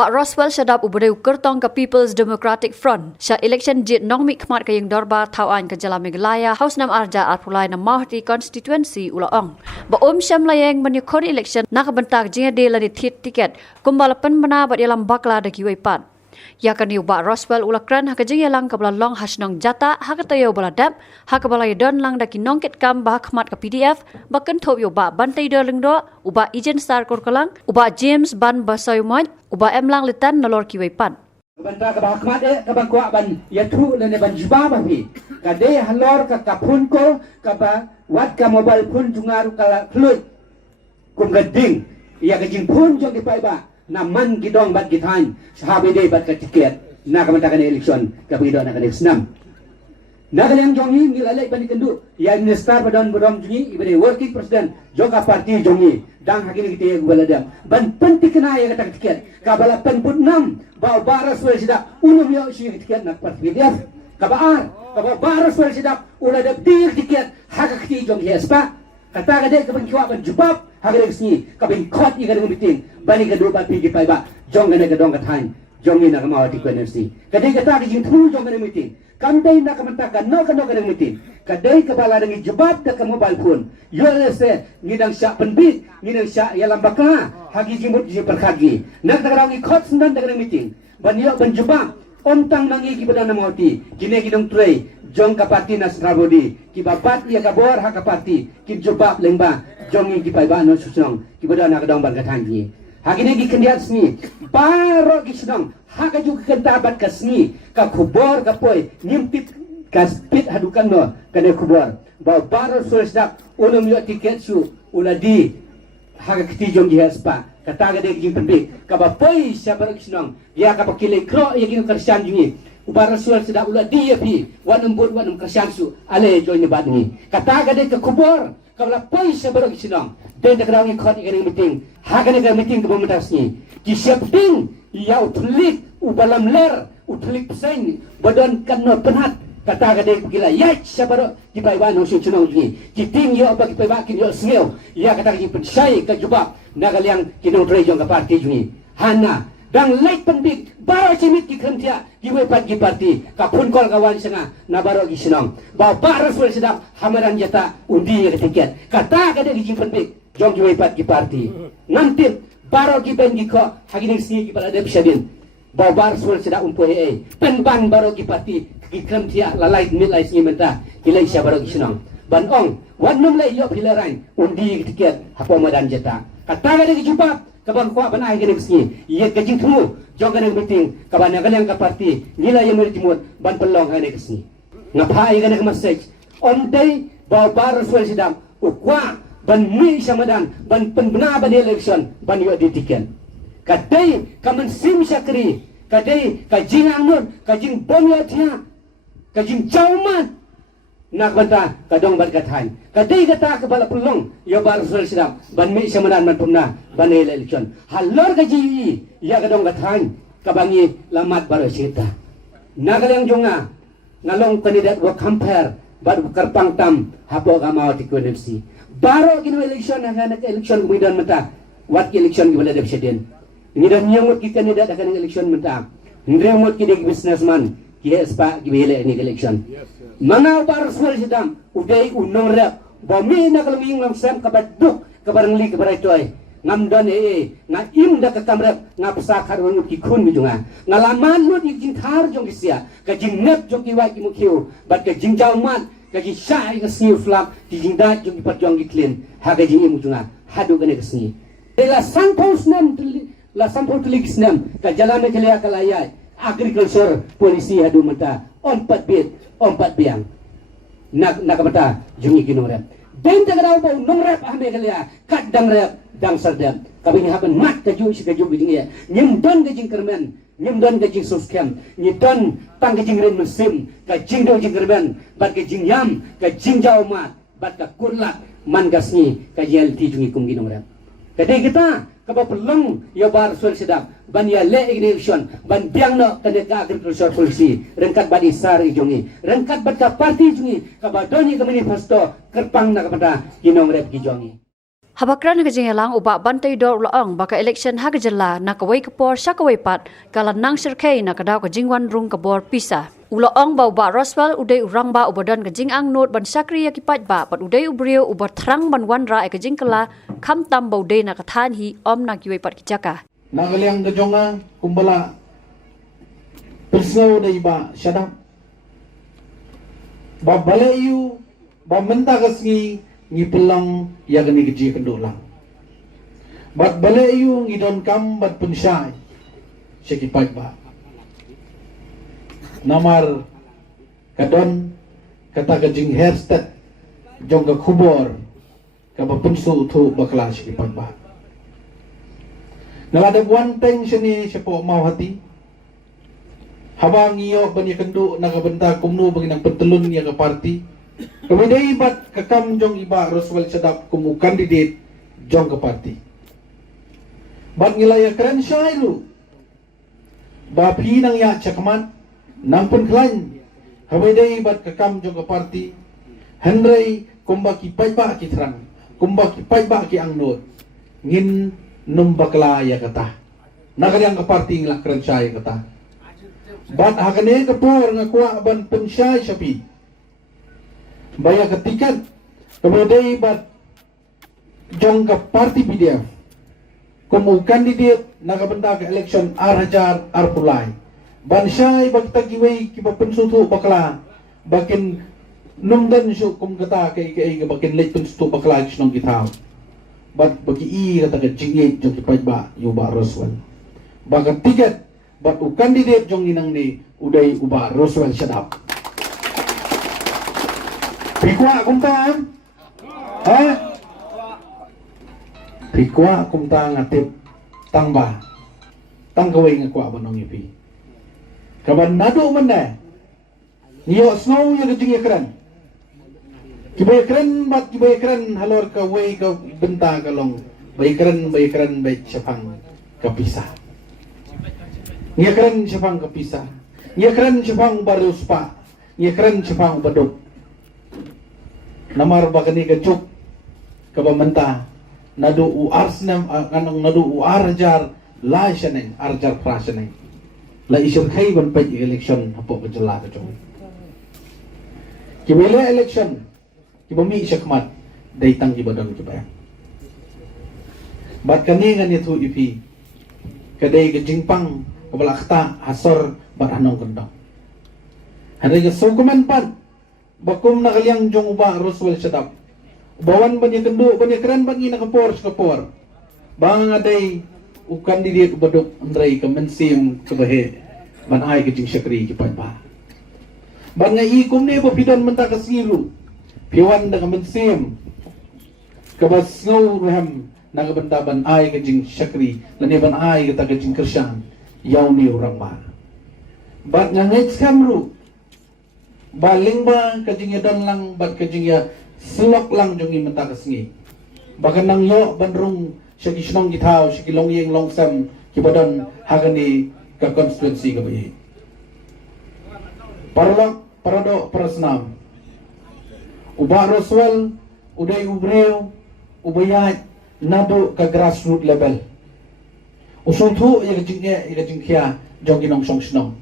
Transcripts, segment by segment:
Ubak Roswell syadap ubade ukertong ke People's Democratic Front. Sya election jit nongmi khmat ke yang dorbar tauan ke Jalan Meghalaya Haus Nam Arja Arpulai na Mahdi Constituency Ulaong. Ba syam layang menyukor election nak bentak jinga de lani tit tiket kumbalapan bena bat yalam bakla de kiwaipat. Ya kan ubak Roswell ulakran hak jinga lang kabla long hasnong jata hak tayo baladap hak balai don lang daki nongket kam bah khmat ke PDF bakan thop yo ba bantai do lengdo ubak ijen star korkalang ubak James ban basoymoy ubak emlang litan nalor kiwaipat. Banta ka bahakmat ka bangkwa ban yathu le ban juba bahi ka de halor ka kapun ko ka ba wat ka mobile phone jungaru kala fluid kum gading ya ka jing phone jong ki pai ba na man gidong bat gitan sahabe de bat ka tiket na ka manta ka election ka bidon na ka snam na ka yang jongi ni lalai ban kendu ya minister badan bodom jungi ibade working president joka party jongi dang hakini kite baladam ban pentik na ya ka tiket ka bala pen put nam ba baras wel sida ulum yo si tiket na party dia ka ba baras wel sida ula da dir tiket hak kiti jong hespa kata ka de ka ban kiwa ban jubab hagre sni ka bin khot i ga meeting bani ga do ba pi gi pai ba jong ga dong ka thain jong ni na ka ma ti ko energy ka de ka ta gi thu jong ga meeting kam dai na ka manta ka no ka meeting ka dai ka bala ngi jubab da ka mobile phone yo se ngi dang sya penbit ngi dang sya ya lam bakla hagi jimut ji perkhagi na ka ra ngi khot sundan da ka meeting ban yo ban jubab om tang nangi ki badana moti gine gi dong trei jong ka parti nas rabodi ki babat ya ka bor ha ka parti ki jubab lengba jongi ki pai ba no susong ki badana ka dong ban ka than ji hagine gi kendiat sni baro gi sedang haka ju kentabat ka sni ka kubor ka poi nimpit ka spit hadukan no ka de kubor ba baro suesdak ulum yo tiket su uladi haka kiti jong gi haspa kata ga de gi pendik ka ba poi sabar gi sedang ya ka pakile kro ya gi kersan jungi ubara suel sedak uladi ya pi wanum bud wanum kersan su ale join bat ni kata ga de ka kubor kabla poi sabar gi sedang den da krangi khot i ga meeting haka ne ga meeting ko metasni ki septing ya utlik ubalam ler utlik pesaing badan kanno penat kata gade gila ya sabaro di baiwan no suno ni ki ting yo bagi baiwa ki yo smell ya kata ki pensai ka jubab nagaliang kinong trejong ka parti juni hana dang late pendik baro cimit ki kentia ki we pat ki parti ka pun kol kawan senga na baro ki senong ba baro sul sedap hamaran jata undi ya tiket kata gade ki pendik jong ki we pat ki parti nanti baro ki ben ki ko hagini si ki pada sabin ba bar sul sedap umpoe pen ban baro ki parti ki kentia lalai milai si menta kilai sia baro ki senong ban ong wanum lai yo pilarain undi ki tiket hapo madan jata kata gade ki jubab kaban kwa ban ai gane bisni ye gajing tumu jogan ang meeting kaban ang galang ka parti nila yung timot ban pelong gane kisni ngapa ai gane message on day ba bar suel sidam ukwa ban mi samadan ban penbena ban election ban yo ditiken kadai kaman sim sakri kadai kajing angun kajing bom yo tia kajing jauman nak banta kadong ban kathan kadai kata ke bala pulong ya bar sul sidam ban mi samadan ban pumna ban election halor gaji ya kadong kathan kabangi lamat baro sita nagalang jonga ngalong kandidat wa compare bad karpang tam hapo kamao ti KNFC baro kinu election na election kumidan mata wat election gibala de presiden ngidan nyamut ki kandidat akan election mata ndremot ki de businessman ki espa gibele ni election mana bar sul sidam udai unong rap bomi na kalming lang sam kabaduk kabarangli kabaraytoy ngamdan nga im da ka kamrap nga pasakar wangut ki khun mi junga ngalaman lut ki jing thar jong ki sia ka jing nep jong ki wa ki mukhiu bat ka jing jauman ka ji sai ka sni flap ki jing da jong ki pat jong ki clean ha ka jing mu junga hadu ka ne ka sni la sampos nem la sampos ligs nem ka jalame kelia kalaya agriculture policy hadu mata ompat biang nak mata jungi kinore den tagraw ba nongrap ame kelia kat dang rap dang sardam kabing haban mat ka ju si ka ju biding ya nyim don ka jing kermen nyim don ka jing suskem ni don tang ka jing ren musim ka jing do jing kermen bat ka jing yam ka jing jaw mat bat ka kurlat man gasni ka yel ti jungi kum ginong rap kadai kita kaba pelong ya bar sul sedap ban ya le ignition ban biang no kane ka agriculture policy rengkat badi sari jongi rengkat bat ka parti jongi kaba doni ka manifesto kerpang na kepada ginong rap ki jongi Habakran kajing elang ubak bantai dor ulaong baka election hagajala na kawai kapor sya kawai pat kala nang sirkay na kadaw kajingwan rung kabor pisa. Ulaong ba ubak Roswell uday urang ba ubadan kajing ang not ban sakri yakipat ba pat uday ubriyo ubat terang ban wanra ay kajing kala kam tam ba uday na katan hi om na kiwai pat kijaka. Nagaliang kajonga kumbala persno day ba syadap ba balayu ba menta kasngi ngi pelang ya gani gaji kendolang bat balayu ngi don kam bat pensyai syakipait ba namar kadon kata gajing hairstep jong ka kubor ka ba pensu tu bakla syakipait ba nalada buanteng sini syapo mau hati habang iyo bani kendu nagabenta kumno bagi nang pentelun ya ka parti kemudian ibat kakam jong iba Roswell Sadap kumu kandidat jong ke parti. Bat ngilaya keren syairu. Bapi nang ya cakamat nang penklain. Kemudian ibat kakam jong ke parti. Henry kumbaki paiba ki terang. Kumbaki paiba ki angnot. Ngin numbakla ya kata. Nakaliang ke parti ngilak keren syai kata. Bat hakane kepor ngakwa ban pensyai syapi. Bayar ketikat kemudian ibat jong ke parti PDF kumu kandidat nagabenda ke election arhajar arpulai bansyai bakta giwei kiba pensutu bakla bakin numdan su kum kata ke bakin leit pensutu bakla kisnong gitaw bat bagi i kata ke jingit jong kipai ba yuba Roswell bakat tiket bat u kandidat jong inang ni uday uba Roswell Sadap. Pikwa kumtaan? Ha? Pikwa kumtaan ngatip tangba. Tanggaway nga kwa ba nung ipi. Kaban nado man na. Niyo snow yung gajing yakran. Kibayakran bat kibayakran halor ka way ka benta kalong. Bayakran bay siyapang kapisa. Ngiyakran siyapang kapisa. Ngiyakran siyapang barus pa. Ngiyakran siyapang badok. Namar bakani kacuk kabamenta nadu uar senam kanong nadu uar jar la syaneng arjar praseneng la isur kai ban paj election hapo kejela kacung kibele election kibami syakmat daitang kibadang kibaya bat kani ngani tu ipi kadai kejingpang kabalakta hasor bat anong kendang hari ke sokumen pan bakum nakaliang jong uba Roswell Sadap. Bawan banyak kendu, banyak keren bangi nakapor. Bang aday ukan di dia kebadok andray kemensim kebahe ban ay kejing syakri kipan ba. Bang ngai ikum ni bapidan menta kasiru. Piwan da kemensim kebas ngau raham nagabenta ban ay kejing syakri lani ban ay kata kejing kersyang yaw ni orang ba. Bat ngai skamru baling ba kajing ya dan lang bat kajing ya selok lang jongi menta kasngi bahkan nang yo bandrung syaki snong gitaw syaki long yeng long sam kibadan hagani ka konstituensi ka bayi parlok parado prasnam uba Roswell uday ubreo ubayat nado ka grassroots level usul tu ya kajing kia jongi nong song snong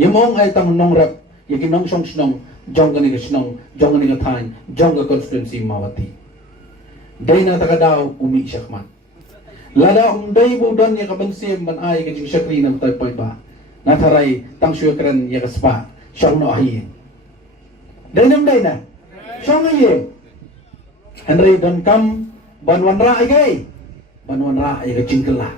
yemong ay tang nong rap yaki nong song snong jong gani snong jong gani thain jong ga constituency mawati dai na takadaw umi syakmat lada dai budan ya kabensim man ay kajing syakri nam tay pa na tharai tang syukran ya kaspa syang no ahi dai na syang ahi Henry don kam banwan ra ay gay banwan ra ay kajing kela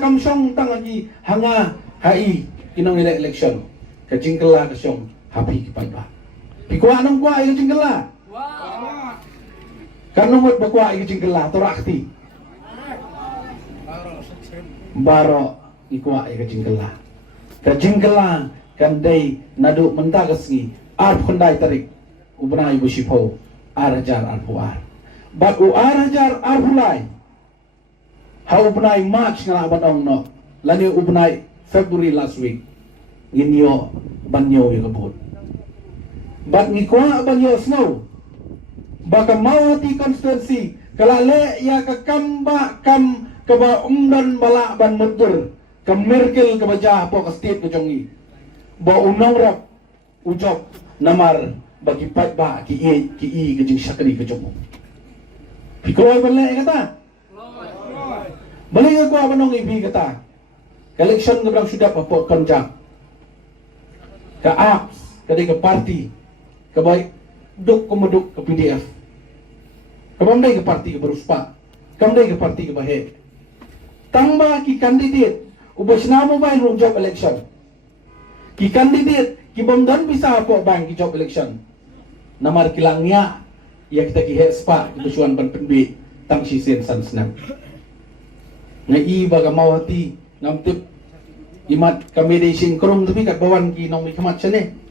kam syong tang agi hanga hai inong nila election kajing kela kasyong happy kipai ba pikwa anong kwa ay kajing kela kanong wat bakwa ay kajing kela torakti baro ikwa ay kajing kela kanday nadu mentagasngi arp kundai tarik ubnay busipo arajar arpuar bat u arajar arpulai ha ubnay March nga abadong no lani ubnay February last week ginyo banyo yung kabut bat ngikwa banyo snow baka Mauhati constituency kalale ya ka kamba kam kaba umdan bala ban mudur ka Merkel ka baja po ka state ka jongi ba unang rap ujok namar bagi pat ba ki i ka jing sakri ka jongo pikoy bala kata balik ko abanong ibi kata election ka berang sudah po konjak ka apps ka ka party ka baik duk kumuduk ke PDF kamandai ke parti ke beruspa kamandai ke parti ke bahe tangba ki kandidat ubasnamo ba in job election ki kandidat ki bomdan bisa po bang ki job election namar kilangnya ya kita ki hespa ki tusuan ban penbi tang si sen san snap ngai baga Mauhati ngamtip imat kami di singkrong tapi kat bawan ki nong mikmat sene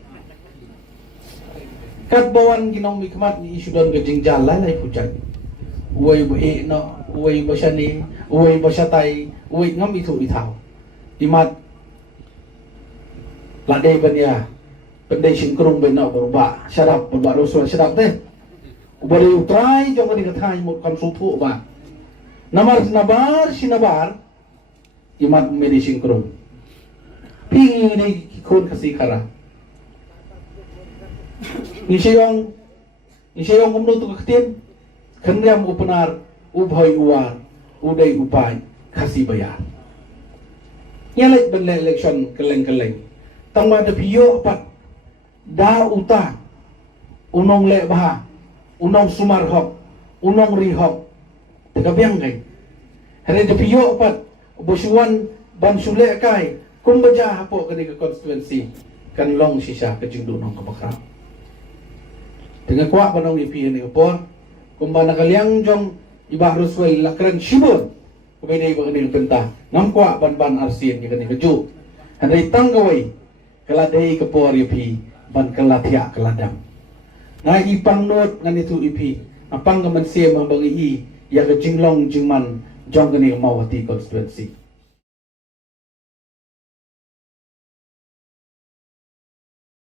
kat bawan ginong mikmat ni isudan gajing jalan ay pujan uway bae no uway ba siya ni uway ba siya tay uway ngam itu itaw imat lagay ba niya penday singkrong ba na berubah syarap berubah rusuh syarap deh ubari utray jong kani katay mo konsultu ba namar nabar sinabar imat medi singkrong pingi ni kikon kasi kara Isyong kumno kaktin kanyam upanar ubhay uwar uday upay kasi bayar nyalit ban election keleng tangma de piyo pat da uta unong le baha unong sumarhok unong rihok tagabyang kay hare de piyo pat bosuan ban sule kay kumbaja hapo kani ka constituency kanlong sisa kajing dunong kabakra dengan kuat panong ipi ni upor kumba nakaliang jong ibah Roswell lakran shibur kumene iba kanil pentah ngam kuat ban arsin ni kanil keju handai tanggawai kaladai kepor ipi ban kalatia kaladam ngai ipang not ngan itu ipi apang kemensia mambagi i ya kejinglong jingman jong kanil Mauhati constituency